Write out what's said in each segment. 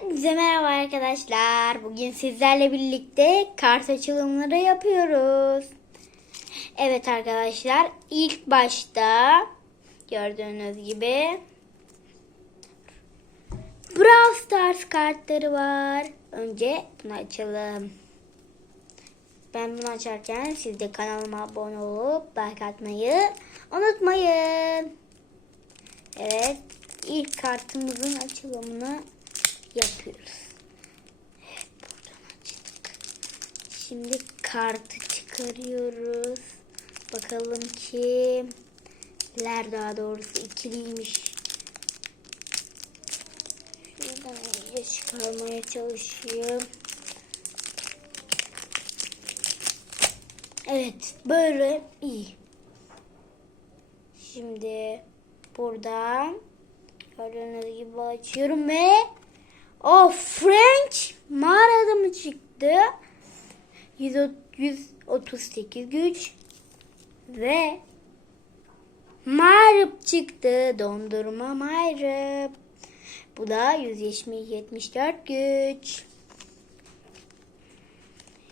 Hepinize merhaba arkadaşlar. Bugün sizlerle birlikte kart açılımları yapıyoruz. Evet arkadaşlar ilk başta gördüğünüz gibi Brawl Stars kartları var. Önce bunu açalım. Ben bunu açarken siz de kanalıma abone olup like atmayı unutmayın. Evet ilk kartımızın açılımını yapıyoruz. Evet buradan açtık. Şimdi kartı çıkarıyoruz. Bakalım kimler daha doğrusu ikiliymiş. Şuradan iyice çıkarmaya çalışayım. Evet böyle iyi. Şimdi buradan gördüğünüz gibi açıyorum ve o French mağara adamı çıktı. 138 güç ve Mağrıp çıktı. Dondurma Mağrıp. Bu da 174 güç.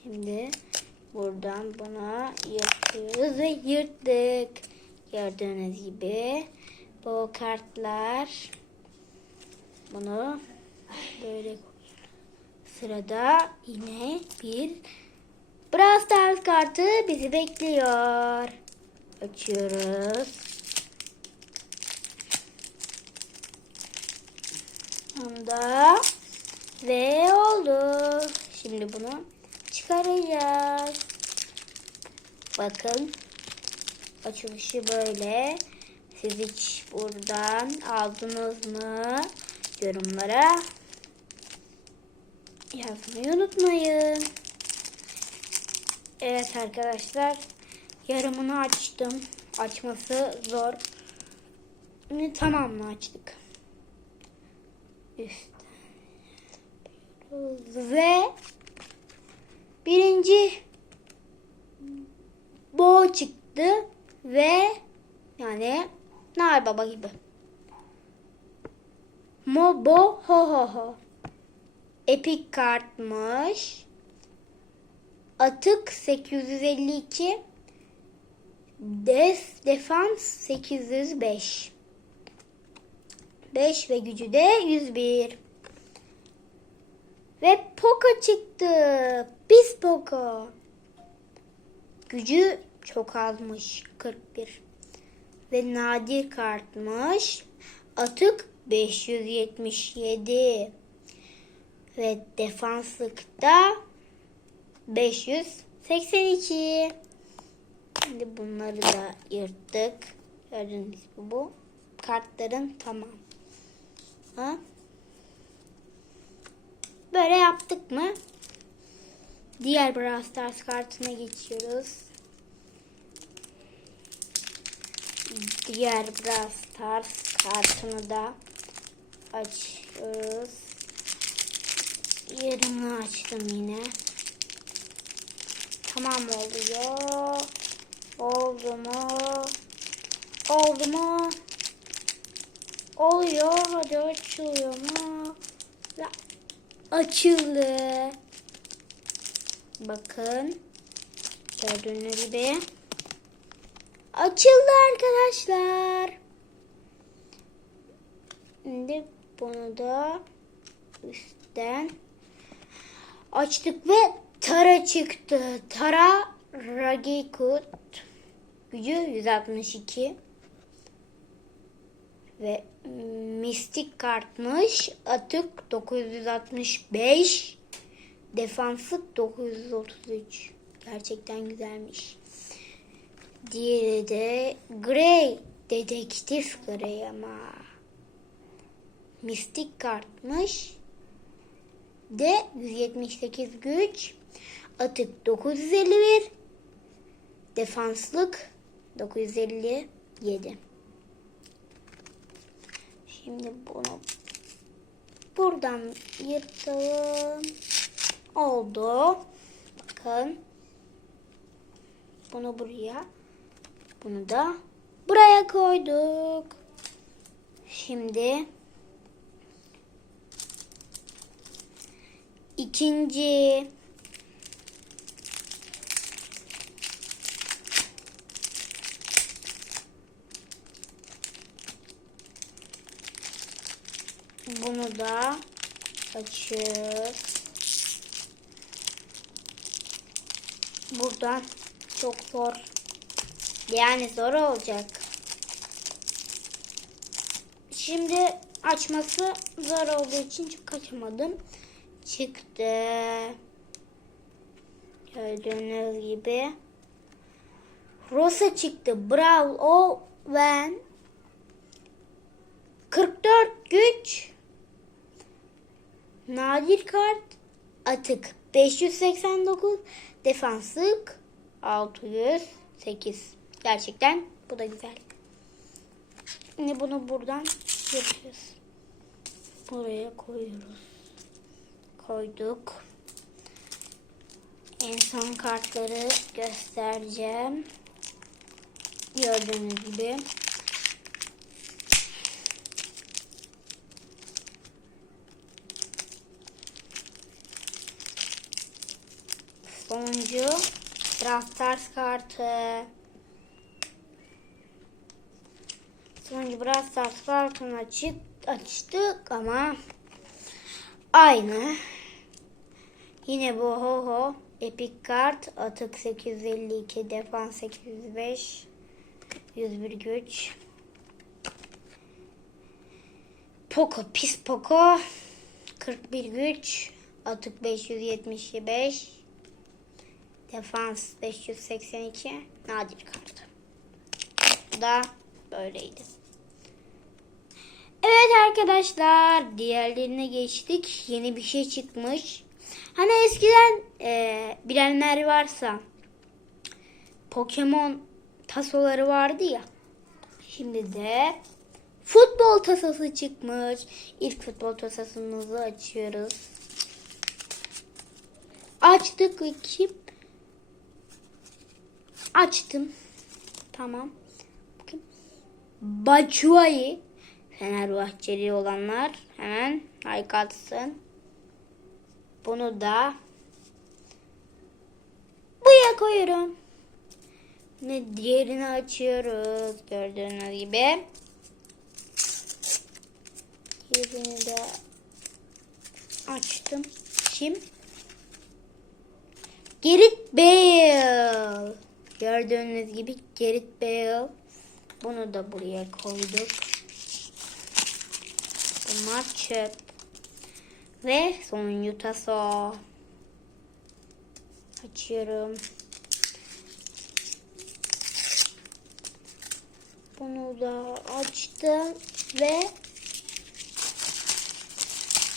Şimdi buradan buna yırtıyoruz ve yırttık. Gördüğünüz gibi bu kartlar bunu böyle. Sırada yine bir Brawl Stars kartı bizi bekliyor. Açıyoruz. Onda ve oldu. Şimdi bunu çıkaracağız. Bakın açılışı böyle. Siz hiç buradan aldınız mı? Yorumlara yazmayı unutmayın. Evet arkadaşlar yarımını açtım. Açması zor. Tamamını açtık. Yapıyoruz. Ve birinci bo çıktı ve yani nar baba gibi. Mobo ho ho ho. Epic kartmış. Atık 852. Def, defans 805. 5 ve gücü de 101. Ve Poco çıktı. Pis Poco. Gücü çok azmış. 41. Ve nadir kartmış. Atık 577 ve defanslıkta 582. Şimdi bunları da yırttık. Gördüğünüz gibi bu kartların tamam. Ha? Böyle yaptık mı? Diğer Brawl Stars kartına geçiyoruz. Diğer Brawl Stars kartını da açıyoruz. Yarını açtım yine. Tamam oluyor. Oldu mu? Oldu mu? Oluyor. Hadi açılıyor mu? Açıldı. Bakın. Gördüğünüz gibi. Açıldı arkadaşlar. Şimdi bunu da üstten açtık ve Tara çıktı. Tara Ragikut gücü 162 ve mistik kartmış. Atık 965 defansı 933 gerçekten güzelmiş. Diğeri de Grey dedektif Grey ama mistik kartmış de 178 güç atık 951 defanslık 957 şimdi bunu buradan yırtalım. Oldu. Bakın. Bunu buraya bunu da buraya koyduk. Şimdi ikinci. Bunu da açıyoruz. Buradan çok zor. Yani zor olacak. Şimdi açması zor olduğu için çok açamadım. Çıktı. Gördüğünüz gibi. Rosa çıktı. Brawl Owen. 44 güç. Nadir kart. Atık 589. Defanslık 608. Gerçekten bu da güzel. Şimdi bunu buradan yapıyoruz. Buraya koyuyoruz. Koyduk. En son kartları göstereceğim. Gördüğünüz gibi. Sonuncu Brawl kartı. Sonuncu Brawl kartını açık, açtık ama aynı. Yine bu ho ho Epic kart atık 852 defans 805 101 güç. Poco pis Poco 41 güç atık 575 defans 582 nadir kartı. Bu da böyleydi. Evet arkadaşlar diğerlerine geçtik. Yeni bir şey çıkmış. Hani eskiden e, bilenler varsa Pokemon tasoları vardı ya. Şimdi de futbol tasası çıkmış. İlk futbol tasasımızı açıyoruz. Açtık iki. Açtım. Tamam. Bakın. Batshuayi Fenerbahçeli olanlar hemen like atsın. Bunu da buraya koyuyorum. Ve diğerini açıyoruz. Gördüğünüz gibi. Diğerini de açtım. Şimdi Gerrit Bale. Gördüğünüz gibi Gerrit Bale. Bunu da buraya koyduk. Bunlar çöp. Ve sonuncu taso. Açıyorum. Bunu da açtım ve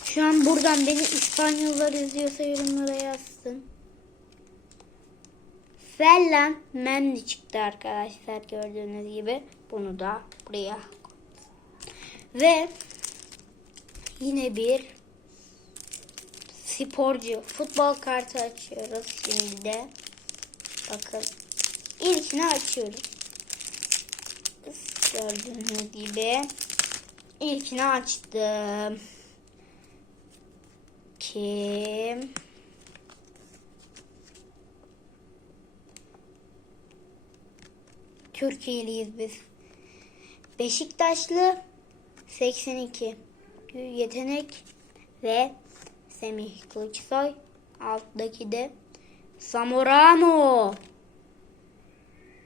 şu an buradan beni İspanyollar izliyorsa yorumlara yazsın. Ferland Mendy çıktı arkadaşlar gördüğünüz gibi. Bunu da buraya ve yine bir sporcu futbol kartı açıyoruz şimdi de. Bakın ilkini açıyoruz. Gördüğünüz gibi ilkini açtım. Kim? Türkiye'liyiz biz. Beşiktaşlı 82 yetenek ve Semih Kılıçsoy alttaki de Zamorano.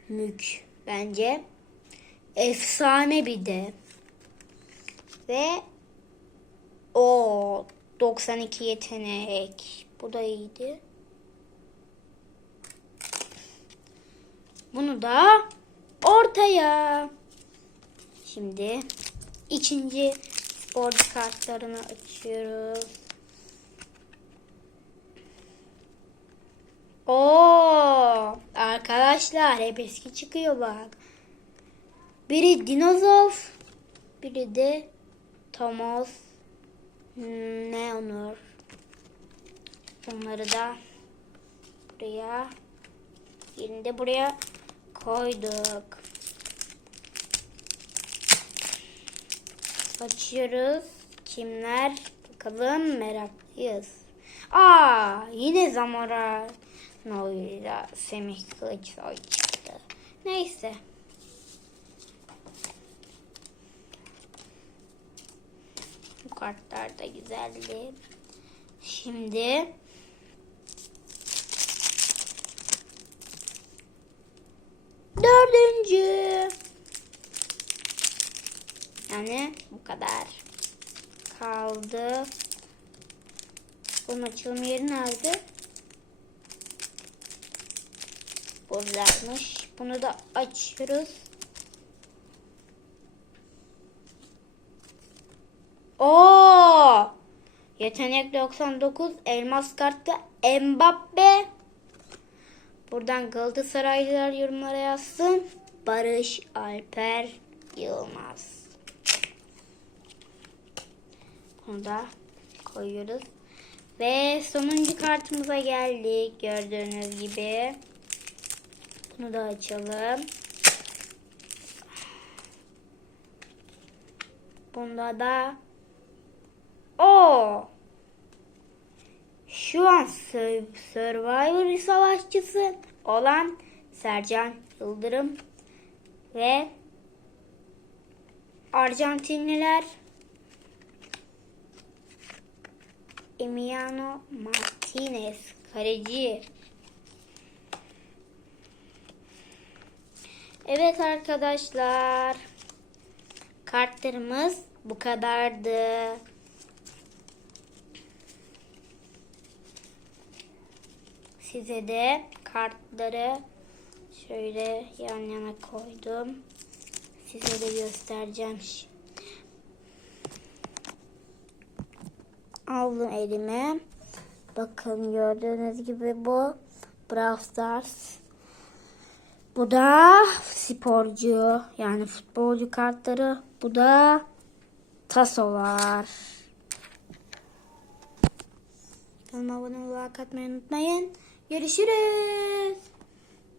Mük bence. Efsane bir de. Ve o 92 yetenek. Bu da iyiydi. Bunu da ortaya. Şimdi ikinci sporcu kartlarını açıyoruz Oo, arkadaşlar hep eski çıkıyor bak. Biri dinozor, biri de Thomas Neonor. Onları da buraya, yerini de buraya koyduk. Açıyoruz. Kimler? Bakalım meraklıyız. Aa yine Zamora Noyla Semih Kılıçsoy çıktı. Neyse. Bu kartlar da güzeldi. Şimdi dördüncü. Yani bu kadar kaldı. Bunun açılım yeri nerede? Buradaymış. Bunu da açıyoruz. Oo! Yetenek 99 elmas kartı Mbappe. Buradan Galatasaraylılar yorumlara yazsın. Barış Alper Yılmaz. Bunu da koyuyoruz. Ve sonuncu kartımıza geldik. Gördüğünüz gibi. Bunu da açalım. Bunda da o şu an Sur- Survivor savaşçısı olan Sercan Yıldırım ve Arjantinliler Emiliano Martinez kaleci. Evet arkadaşlar. Kartlarımız bu kadardı. Size de kartları şöyle yan yana koydum. Size de göstereceğim. Aldım elime. Bakın gördüğünüz gibi bu Brawl Stars. Bu da sporcu yani futbolcu kartları. Bu da tasolar. Kanalıma abone olmayı unutmayın. Görüşürüz.